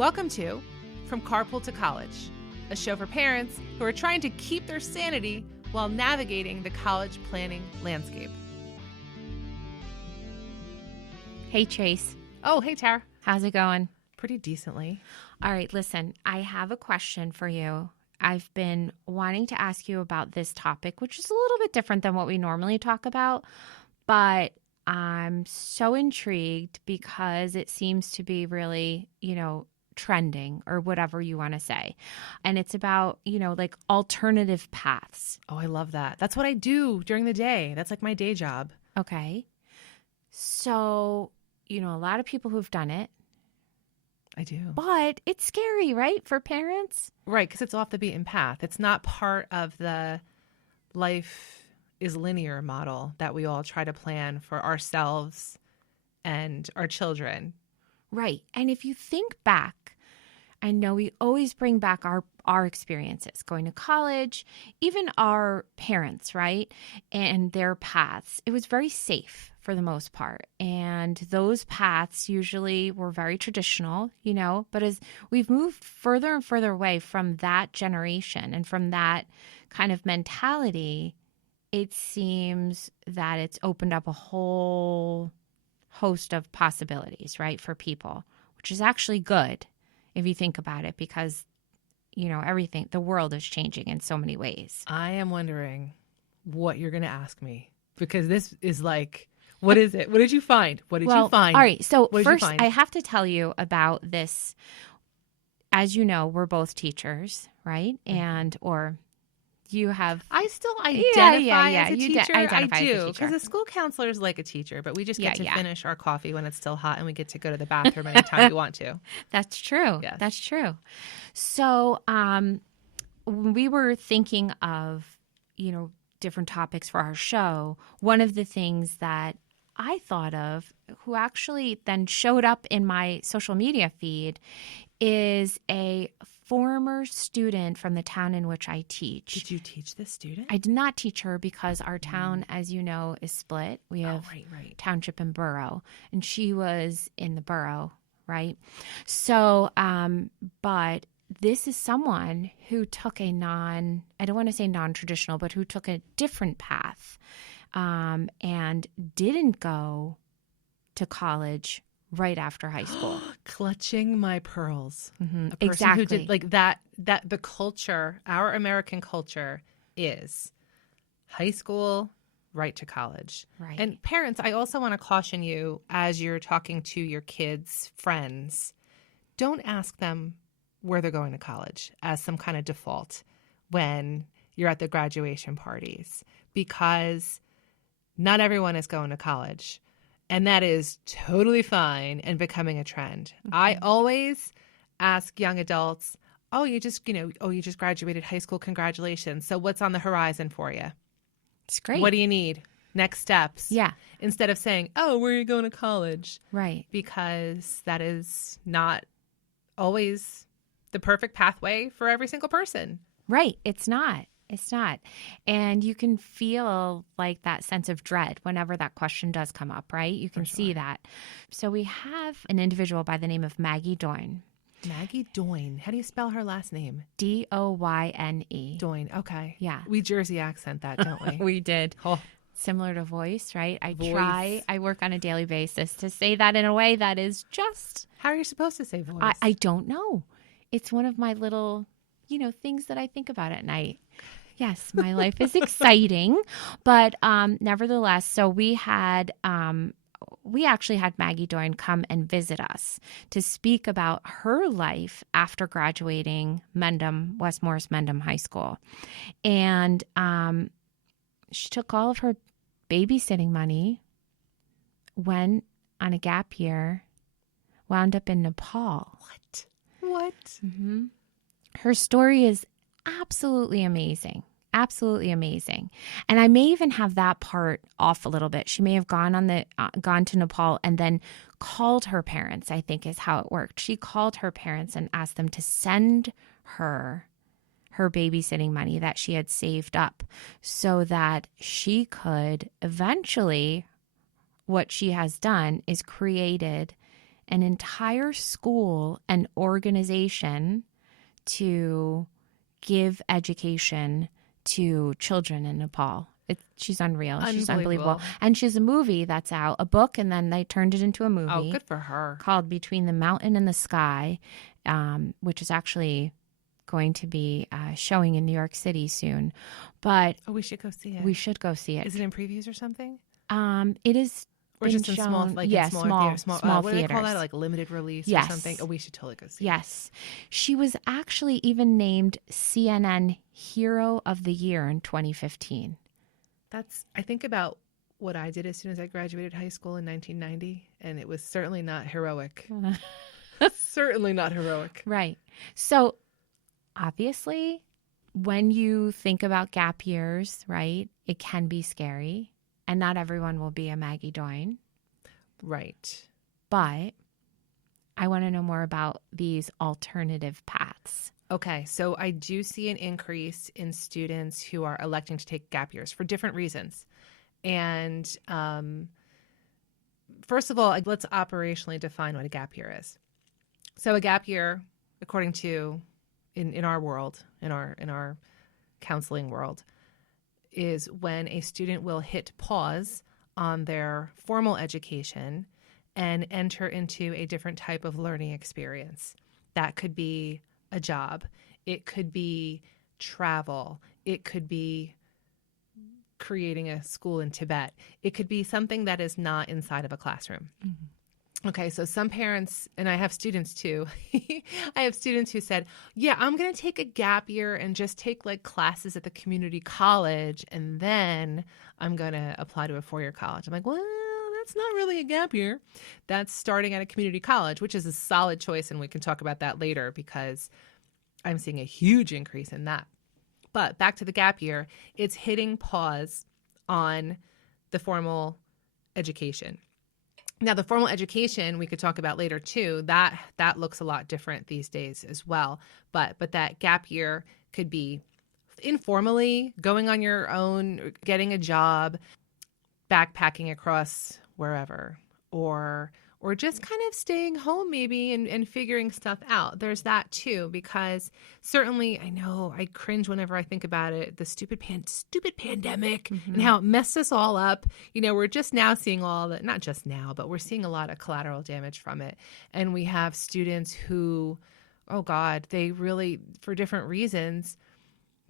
Welcome to From Carpool to College, a show for parents who are trying to keep their sanity while navigating the college planning landscape. Hey, Trace. Oh, hey, Tara. How's it going? Pretty decently. All right, listen, I have a question for you. I've been wanting to ask you about this topic, which is a little bit different than what we normally talk about, but I'm so intrigued because it seems to be really, trending or whatever you want to say. And it's about, like alternative paths. Oh, I love that. That's what I do during the day. That's like my day job. Okay. So, a lot of people who've done it. I do. But it's scary, right, for parents? Right, because it's off the beaten path. It's not part of the life is linear model that we all try to plan for ourselves and our children. Right. And if you think back, I know we always bring back our experiences, going to college, even our parents, right, and their paths. It was very safe for the most part. And those paths usually were very traditional, but as we've moved further and further away from that generation and from that kind of mentality, it seems that it's opened up a whole host of possibilities, right, for people, which is actually good if you think about it, because, everything, the world is changing in so many ways. I am wondering what you're going to ask me, because this is like, what is it? What did you find? What did you find? All right. So first, I have to tell you about this. As you know, we're both teachers, right? And, or you have... I still identify as a you teacher. identify I as a do, teacher. because a school counselor is like a teacher, but we just get to Yeah. finish our coffee when it's still hot, and we get to go to the bathroom anytime we want to. That's true. Yes. That's true. So when we were thinking of, different topics for our show, one of the things that I thought of, who actually then showed up in my social media feed, is a former student from the town in which I teach. Did you teach this student? I did not teach her because our town, as you know, is split. We have right. township and borough, and she was in the borough, right? So, but this is someone who took I don't want to say non-traditional, but who took a different path and didn't go to college right after high school. Clutching my pearls. Mm-hmm. A person Exactly. who did like that the culture, our American culture is high school, right to college. Right. And parents, I also want to caution you as you're talking to your kids' friends, don't ask them where they're going to college as some kind of default when you're at the graduation parties, because not everyone is going to college. And that is totally fine and becoming a trend. Mm-hmm. I always ask young adults, you just graduated high school. Congratulations. So what's on the horizon for you? It's great. What do you need? Next steps. Yeah. Instead of saying, where are you going to college? Right. Because that is not always the perfect pathway for every single person. Right. It's not. It's not. And you can feel like that sense of dread whenever that question does come up, right? You can see that. So we have an individual by the name of Maggie Doyne. Maggie Doyne. How do you spell her last name? Doyne. Doyne. Okay. Yeah. We Jersey accent that, don't we? We did. Oh. Similar to voice, right? I work on a daily basis to say that in a way that is just... How are you supposed to say voice? I don't know. It's one of my little, things that I think about at night. Yes, my life is exciting, but nevertheless, so we actually had Maggie Doyne come and visit us to speak about her life after graduating West Morris Mendham High School. And she took all of her babysitting money, went on a gap year, wound up in Nepal. What? Mm-hmm. Her story is absolutely amazing. Absolutely amazing. And I may even have that part off a little bit. She may have gone to Nepal and then called her parents, I think is how it worked. She called her parents and asked them to send her babysitting money that she had saved up so that she could eventually, what she has done is created an entire school and organization to give education to children in Nepal. She's unreal. She's unbelievable. And she has a movie that's out, a book, and then they turned it into a movie. Oh, good for her. Called Between the Mountain and the Sky, which is actually going to be showing in New York City soon. But we should go see it. We should go see it. Is it in previews or something? It is. Or just in small, like in small theaters. Small what do theaters. They call that? Like limited release or something? Oh, we should totally go see it. Yes. She was actually even named CNN Hero of the Year in 2015. I think about what I did as soon as I graduated high school in 1990, and it was certainly not heroic. Certainly not heroic. Right. So obviously, when you think about gap years, right, it can be scary. And not everyone will be a Maggie Doyne. Right. But I want to know more about these alternative paths. Okay. So I do see an increase in students who are electing to take gap years for different reasons. And first of all, let's operationally define what a gap year is. So a gap year, according to in our world, in our counseling world, is when a student will hit pause on their formal education and enter into a different type of learning experience. That could be a job. It could be travel. It could be creating a school in Tibet. It could be something that is not inside of a classroom. Mm-hmm. Okay, so some parents, and I have students too, I have students who said, yeah, I'm going to take a gap year and just take like classes at the community college, and then I'm going to apply to a four-year college. I'm like, well, that's not really a gap year. That's starting at a community college, which is a solid choice, and we can talk about that later because I'm seeing a huge increase in that. But back to the gap year, it's hitting pause on the formal education. Now, the formal education we could talk about later too. That looks a lot different these days as well. But that gap year could be informally going on your own, getting a job, backpacking across wherever, or just kind of staying home maybe and figuring stuff out. There's that too, because certainly I know I cringe whenever I think about it, the stupid pandemic and how it messed us all up. You know, we're just now seeing all that, not just now, but we're seeing a lot of collateral damage from it. And we have students who, oh God, they really, for different reasons,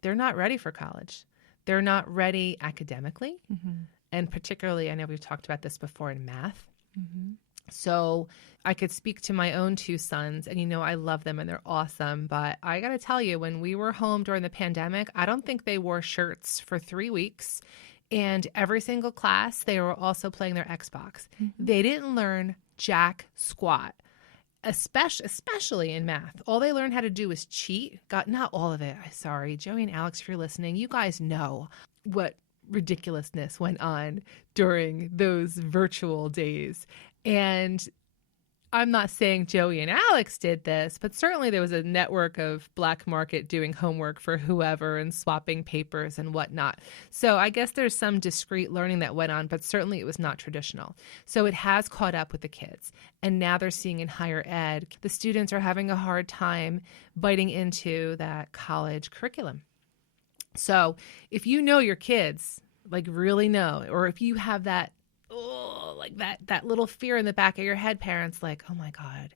they're not ready for college. They're not ready academically. Mm-hmm. And particularly, I know we've talked about this before in math. Mm-hmm. So I could speak to my own two sons, and, you know, I love them and they're awesome. But I got to tell you, when we were home during the pandemic, I don't think they wore shirts for 3 weeks. And every single class, they were also playing their Xbox. Mm-hmm. They didn't learn jack squat, especially in math. All they learned how to do was cheat. Not all of it. Sorry, Joey and Alex, if you're listening, you guys know what ridiculousness went on during those virtual days. And I'm not saying Joey and Alex did this, but certainly there was a network of black market doing homework for whoever and swapping papers and whatnot. So I guess there's some discrete learning that went on, but certainly it was not traditional. So it has caught up with the kids. And now they're seeing in higher ed, the students are having a hard time biting into that college curriculum. So if you know your kids, like really know, or if you have that, like that little fear in the back of your head, parents, like, oh my God,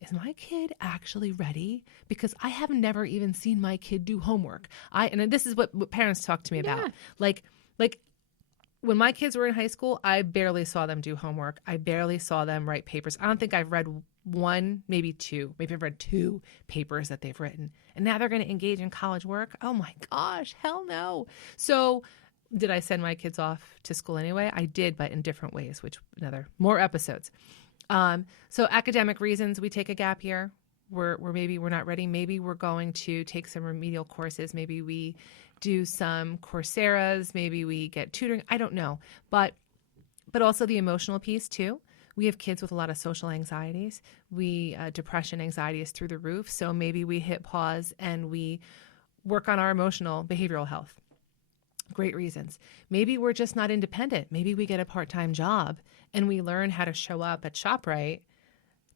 is my kid actually ready? Because I have never even seen my kid do homework. And this is what parents talk to me about. Like when my kids were in high school, I barely saw them do homework. I barely saw them write papers. I don't think I've read one, maybe two. Maybe I've read 2 papers that they've written. And now they're going to engage in college work. Oh my gosh, hell no. So did I send my kids off to school anyway? I did, but in different ways, which more episodes. So academic reasons, we take a gap year. Maybe we're not ready. Maybe we're going to take some remedial courses. Maybe we do some Coursera's. Maybe we get tutoring. I don't know. But also the emotional piece too. We have kids with a lot of social anxieties. Depression, anxiety is through the roof. So maybe we hit pause and we work on our emotional behavioral health. Great reasons. Maybe we're just not independent. Maybe we get a part-time job and we learn how to show up at ShopRite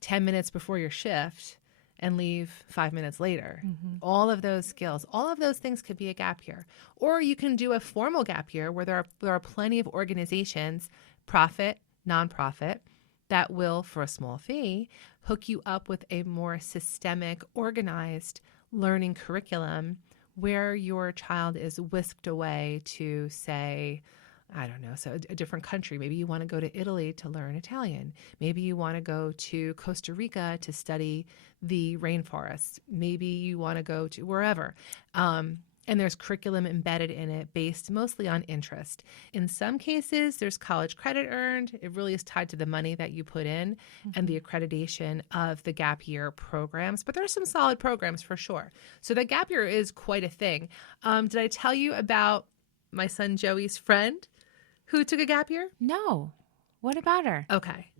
10 minutes before your shift and leave 5 minutes later. All of those skills, all of those things could be a gap year. Or you can do a formal gap year where there are plenty of organizations, profit, nonprofit, that will, for a small fee, hook you up with a more systemic, organized learning curriculum where your child is whisked away to, say, I don't know, so a different country. Maybe you want to go to Italy to learn Italian. Maybe you want to go to Costa Rica to study the rainforest. Maybe you want to go to wherever. And there's curriculum embedded in it based mostly on interest. In some cases, there's college credit earned. It really is tied to the money that you put in and the accreditation of the gap year programs. But there's some solid programs for sure. So the gap year is quite a thing. Did I tell you about my son Joey's friend who took a gap year? No. What about her? Okay.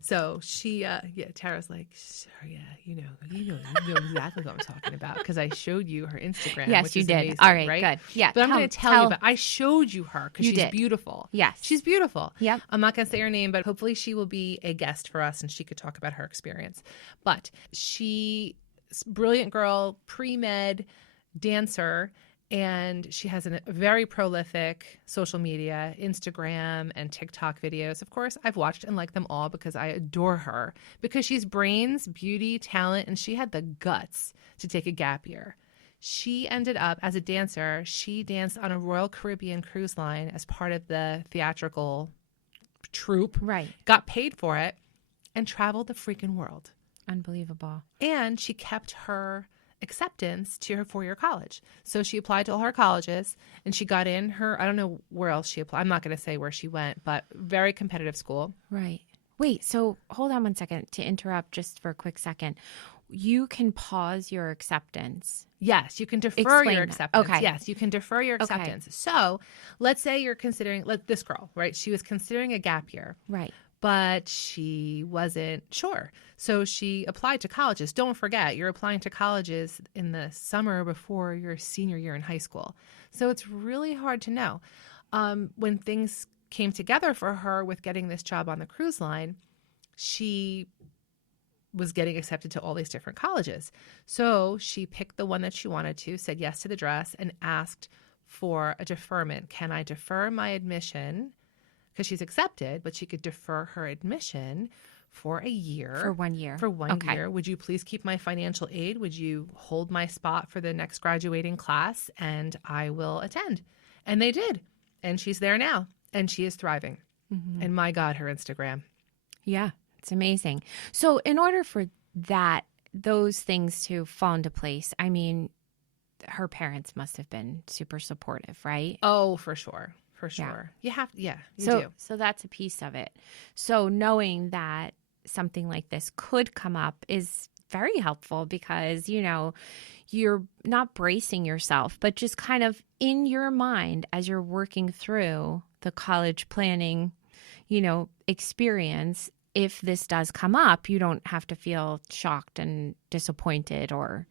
So she, Tara's like, sure, yeah, you know exactly what I'm talking about because I showed you her Instagram. Yes, which you is did. amazing, All right, right? good. Yeah, but I'm going to tell you, but I showed you her because she's beautiful. Yes, she's beautiful. Yep. I'm not going to say her name, but hopefully she will be a guest for us and she could talk about her experience. But she's a brilliant girl, pre-med dancer. And she has a very prolific social media, Instagram and TikTok videos. Of course, I've watched and liked them all because I adore her. Because she's brains, beauty, talent, and she had the guts to take a gap year. She ended up, as a dancer, she danced on a Royal Caribbean cruise line as part of the theatrical troupe. Right. Got paid for it and traveled the freaking world. Unbelievable. And she kept her acceptance to her 4-year college. So she applied to all her colleges and she got in her, I don't know where else she applied. I'm not going to say where she went, but very competitive school. Right. Wait, so hold on one second to interrupt just for a quick second. You can pause your acceptance. Yes, you can defer Explain your that. acceptance. Okay. Yes, you can defer your acceptance. So let's say you're considering, this girl, right? She was considering a gap year. Right. But she wasn't sure. So she applied to colleges. Don't forget, you're applying to colleges in the summer before your senior year in high school. So it's really hard to know. When things came together for her with getting this job on the cruise line, she was getting accepted to all these different colleges. So she picked the one that she wanted to, said yes to the dress, and asked for a deferment. Can I defer my admission? Because she's accepted, but she could defer her admission for a year. For 1 year. For one year. Would you please keep my financial aid? Would you hold my spot for the next graduating class? And I will attend. And they did. And she's there now. And she is thriving. Mm-hmm. And my God, her Instagram. Yeah, it's amazing. So in order for those things to fall into place, I mean, her parents must have been super supportive, right? Oh, for sure. For sure. Yeah. You do. So that's a piece of it. So knowing that something like this could come up is very helpful because, you're not bracing yourself, but just kind of in your mind as you're working through the college planning, experience, if this does come up, you don't have to feel shocked and disappointed or.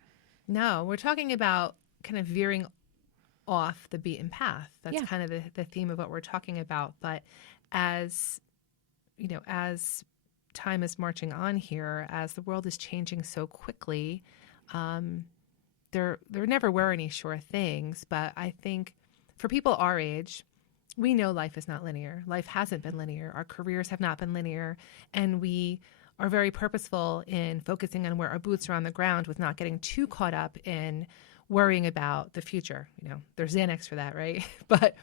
No, we're talking about kind of veering off the beaten path. That's kind of the theme of what we're talking about. But as time is marching on here, as the world is changing so quickly, there never were any sure things. But I think for people our age, we know life is not linear. Life hasn't been linear. Our careers have not been linear. And we are very purposeful in focusing on where our boots are on the ground with not getting too caught up in worrying about the future. There's Xanax for that, right? But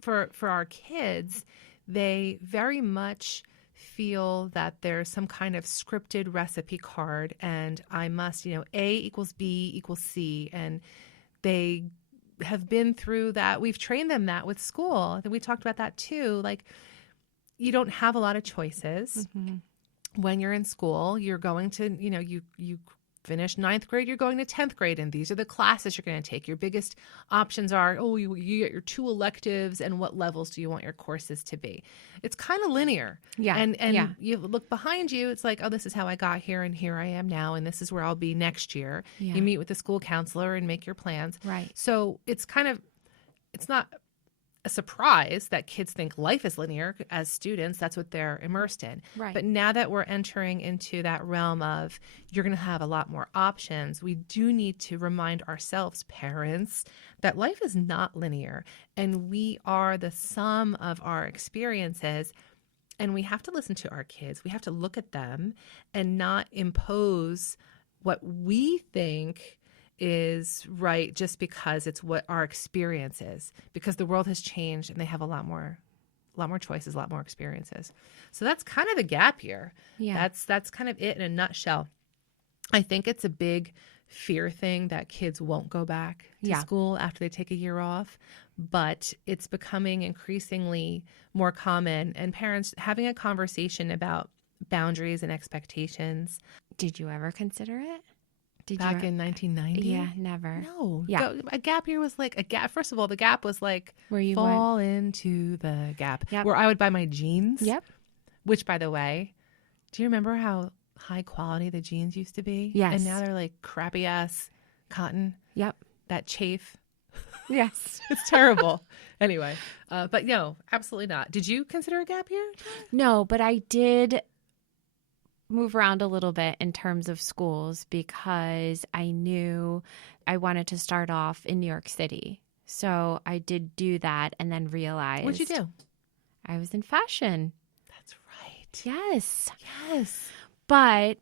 for our kids, they very much feel that there's some kind of scripted recipe card and I must, A equals B equals C. And they have been through that. We've trained them that with school. We talked about that too. Like, you don't have a lot of choices. Mm-hmm. When you're in school, you're going to, you finish 9th grade, you're going to 10th grade, and these are the classes you're going to take. Your biggest options are, you get your 2 electives, and what levels do you want your courses to be? It's kind of linear. Yeah. And you look behind you, it's like, oh, this is how I got here, and here I am now, and this is where I'll be next year. Yeah. You meet with the school counselor and make your plans. Right. So it's not a surprise that kids think life is linear as students. That's what they're immersed in. Right. But now that we're entering into that realm of you're going to have a lot more options, we do need to remind ourselves, parents, that life is not linear and we are the sum of our experiences. And we have to listen to our kids. We have to look at them and not impose what we think is right just because it's what our experience is, because the world has changed and they have a lot more choices, a lot more experiences. So that's kind of the gap year. Yeah. That's kind of it in a nutshell. I think it's a big fear thing that kids won't go back to school after they take a year off, but it's becoming increasingly more common, and parents having a conversation about boundaries and expectations. Did you ever consider it? Back in 1990? Yeah, never. No. Yeah. A gap year was like a gap. First of all, the gap was like Where you fall into the gap. Yep. Where I would buy my jeans. Yep. Which, by the way, do you remember how high quality the jeans used to be? Yes. And now they're like crappy ass cotton. Yep. That chafe. Yes. It's terrible. Anyway, but no, absolutely not. Did you consider a gap year? No, but I did move around a little bit in terms of schools because I knew I wanted to start off in New York City. So I did do that and then realized. What'd you do? I was in fashion. That's right. Yes. Yes. But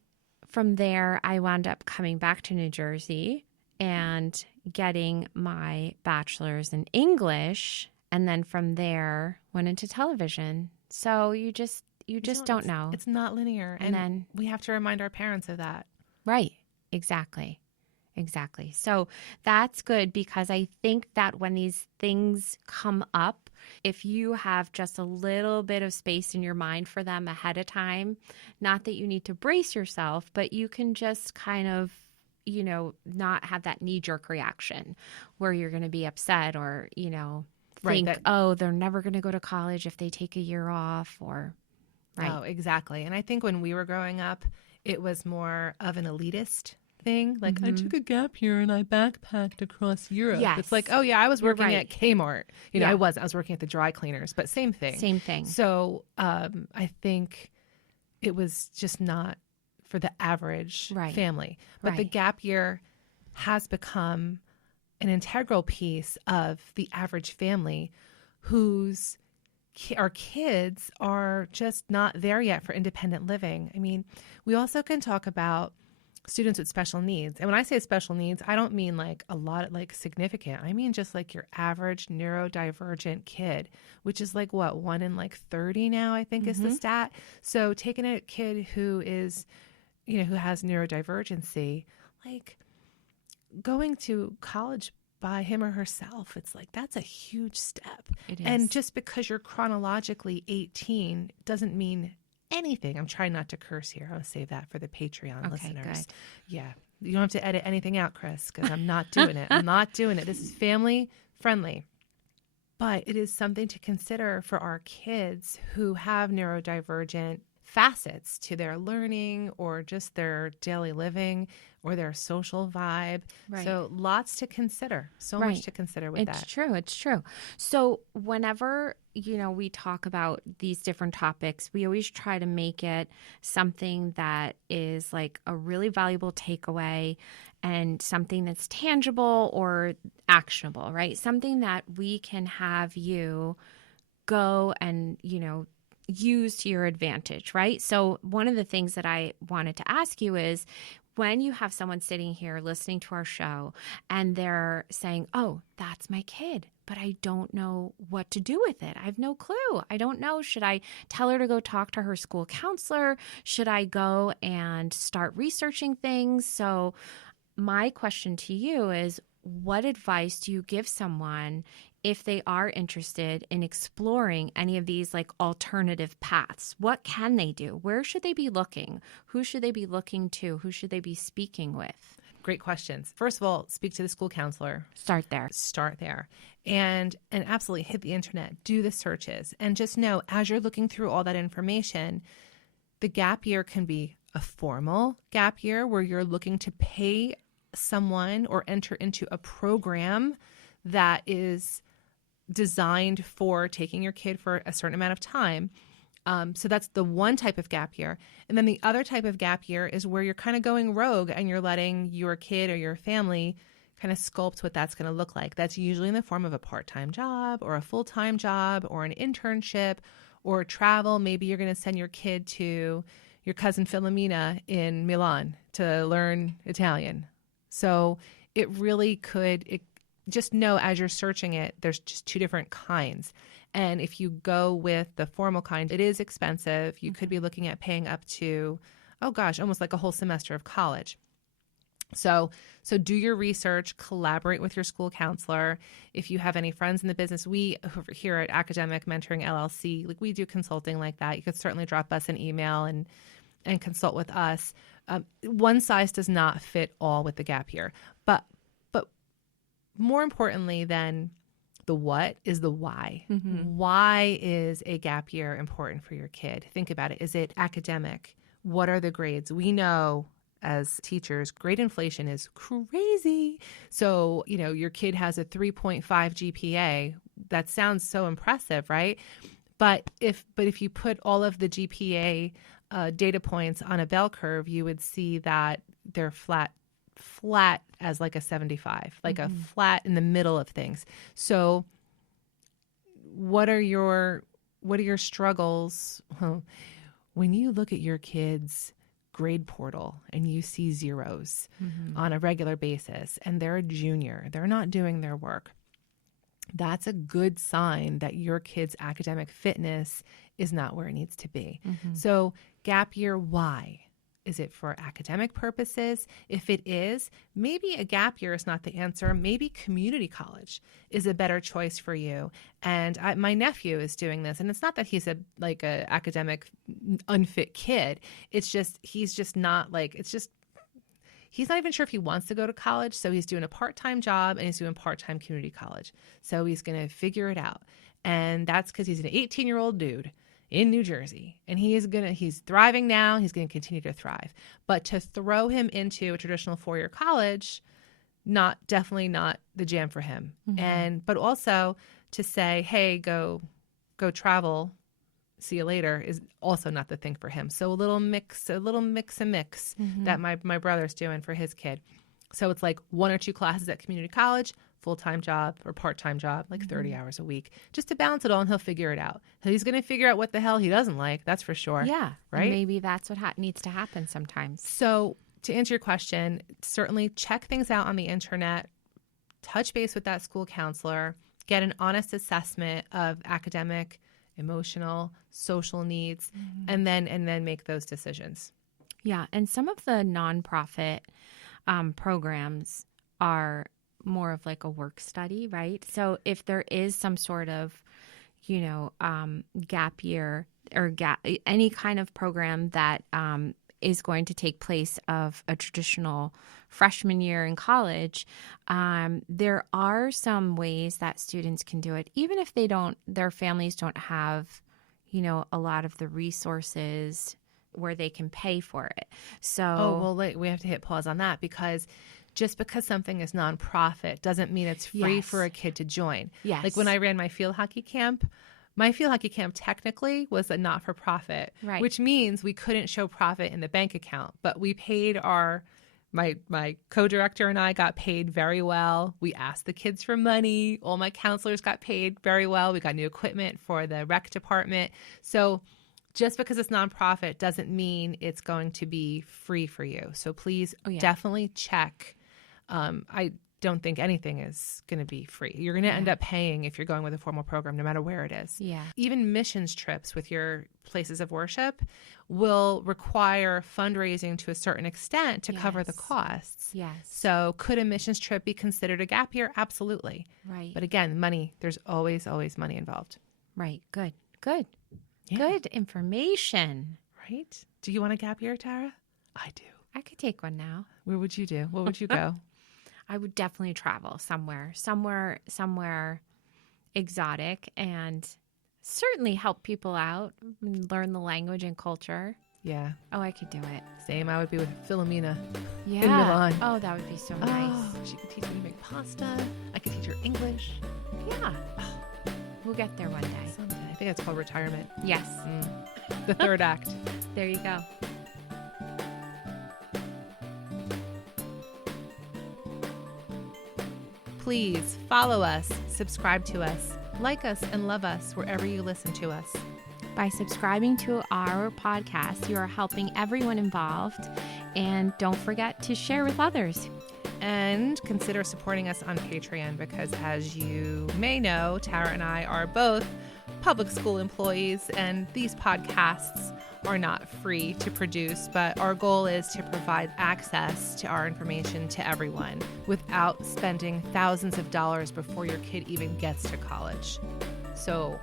from there, I wound up coming back to New Jersey and getting my bachelor's in English. And then from there, went into television. So you just don't know. It's not linear. And then we have to remind our parents of that. Right. Exactly. So that's good because I think that when these things come up, if you have just a little bit of space in your mind for them ahead of time, not that you need to brace yourself, but you can just kind of, not have that knee-jerk reaction where you're going to be upset or, think, they're never going to go to college if they take a year off or... Right. Oh, exactly. And I think when we were growing up, it was more of an elitist thing. Like, I took a gap year and I backpacked across Europe. Yes. It's like, oh, yeah, I was working at Kmart. I was working at the dry cleaners, but same thing. Same thing. So I think it was just not for the average family. But the gap year has become an integral piece of the average family whose our kids are just not there yet for independent living. I mean, we also can talk about students with special needs. And when I say special needs, I don't mean like a lot, like significant. I mean just like your average neurodivergent kid, which is like what, 1 in like 30 now, I think is the stat. So taking a kid who is, who has neurodivergency, like going to college by him or herself, it's like that's a huge step. It is. And just because you're chronologically 18 doesn't mean anything. I'm trying not to curse here. I'll save that for the Patreon listeners. Good. Yeah. You don't have to edit anything out, Chris, because I'm not doing it. I'm not doing it. This is family friendly. But it is something to consider for our kids who have neurodivergent facets to their learning or just their daily living or their social vibe. Right. So lots to consider. So much to consider with that. It's true. So whenever, we talk about these different topics, we always try to make it something that is like a really valuable takeaway and something that's tangible or actionable, right? Something that we can have you go and, use to your advantage, right? So one of the things that I wanted to ask you is when you have someone sitting here listening to our show and they're saying, oh, that's my kid, but I don't know what to do with it. I have no clue. I don't know. Should I tell her to go talk to her school counselor? Should I go and start researching things? So my question to you is, what advice do you give someone if they are interested in exploring any of these like alternative paths? What can they do? Where should they be looking? Who should they be looking to? Who should they be speaking with? Great questions. First of all, speak to the school counselor. Start there. And absolutely hit the internet, do the searches, and just know as you're looking through all that information, the gap year can be a formal gap year where you're looking to pay someone or enter into a program that is designed for taking your kid for a certain amount of time. So that's the one type of gap year. And then the other type of gap year is where you're kind of going rogue and you're letting your kid or your family kind of sculpt what that's going to look like. That's usually in the form of a part-time job or a full-time job or an internship or travel. Maybe you're going to send your kid to your cousin Filomena in Milan to learn Italian. So it really could, just know as you're searching it, there's just two different kinds. And if you go with the formal kind, it is expensive. You could be looking at paying up to, oh gosh, almost like a whole semester of college. So do your research, collaborate with your school counselor. If you have any friends in the business, we over here at Academic Mentoring LLC, like we do consulting like that. You could certainly drop us an email and consult with us. One size does not fit all with the gap year, but more importantly than the what is the why. Mm-hmm. Why is a gap year important for your kid? Think about it. Is it academic? What are the grades? We know as teachers, grade inflation is crazy. So, your kid has a 3.5 GPA. That sounds so impressive, right? But if you put all of the GPA data points on a bell curve, you would see that they're flat as like a 75, like a flat in the middle of things. So what are your struggles when you look at your kids' grade portal and you see zeros on a regular basis and they're a junior, they're not doing their work? That's a good sign that your kid's academic fitness is not where it needs to be. So gap year, why? Is it for academic purposes? If it is, maybe a gap year is not the answer. Maybe community college is a better choice for you. And my nephew is doing this. And it's not that he's a academic unfit kid. It's just, he's not even sure if he wants to go to college. So he's doing a part-time job and he's doing part-time community college. So he's going to figure it out. And that's because he's an 18-year-old dude in New Jersey, and he's thriving now. He's going to continue to thrive. But to throw him into a traditional four-year college, definitely not the jam for him. But also to say, hey, go travel, see you later, is also not the thing for him. So a little mix and mix that my brother's doing for his kid. So it's like 1 or 2 classes at community college, full-time job or part-time job, like 30 hours a week, just to balance it all, and he'll figure it out. He's going to figure out what the hell he doesn't like, that's for sure. Yeah, right? And maybe that's what needs to happen sometimes. So to answer your question, certainly check things out on the internet, touch base with that school counselor, get an honest assessment of academic, emotional, social needs, and then make those decisions. Yeah, and some of the nonprofit programs are more of like a work study, right? So if there is some sort of, gap year or any kind of program that is going to take place of a traditional freshman year in college, there are some ways that students can do it, even if their families don't have, a lot of the resources where they can pay for it. So, we have to hit pause on that, because just because something is nonprofit doesn't mean it's free for a kid to join. Yes. Like when I ran my field hockey camp technically was a not-for-profit, right, which means we couldn't show profit in the bank account, but we paid my co-director and I got paid very well. We asked the kids for money. All my counselors got paid very well. We got new equipment for the rec department. So just because it's nonprofit doesn't mean it's going to be free for you. So please definitely check. I don't think anything is going to be free. You're going to end up paying if you're going with a formal program, no matter where it is. Yeah. Even missions trips with your places of worship will require fundraising to a certain extent to cover the costs. Yes. So could a missions trip be considered a gap year? Absolutely. Right. But again, money, there's always money involved. Right. Good. Yeah. Good information. Right? Do you want a gap year, Tara? I do. I could take one now. Where would you do? What would you go? I would definitely travel somewhere exotic, and certainly help people out, learn the language and culture. Yeah. Oh, I could do it. Same. I would be with Filomena in Milan. Oh, that would be so nice. She could teach me to make pasta. I could teach her English. Yeah. We'll get there one day. Someday. I think that's called retirement. Yes. The third act. There you go. Please follow us, subscribe to us, like us, and love us wherever you listen to us. By subscribing to our podcast, you are helping everyone involved. And don't forget to share with others. And consider supporting us on Patreon because, as you may know, Tara and I are both public school employees, and these podcasts are not free to produce, but our goal is to provide access to our information to everyone without spending thousands of dollars before your kid even gets to college. So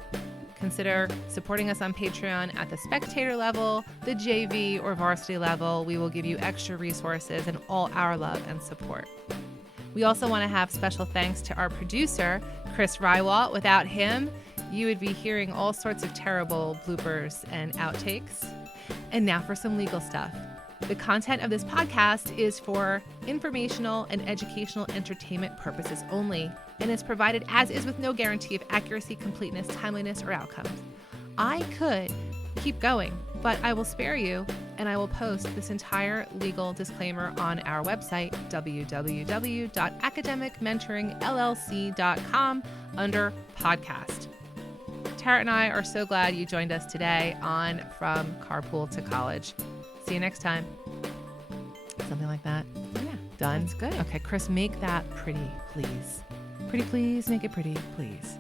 consider supporting us on Patreon at the spectator level, the JV or varsity level. We will give you extra resources and all our love and support. We also want to have special thanks to our producer, Chris Rywalt. Without him, you would be hearing all sorts of terrible bloopers and outtakes. And now for some legal stuff. The content of this podcast is for informational and educational entertainment purposes only, and is provided as is with no guarantee of accuracy, completeness, timeliness, or outcomes. I could keep going, but I will spare you, and I will post this entire legal disclaimer on our website, www.academicmentoringllc.com, under podcast. Tara and I are so glad you joined us today on From Carpool to College. See you next time. Something like that. Yeah. Done? That's good. Okay, Chris, make that pretty, please. Pretty, please. Make it pretty, please.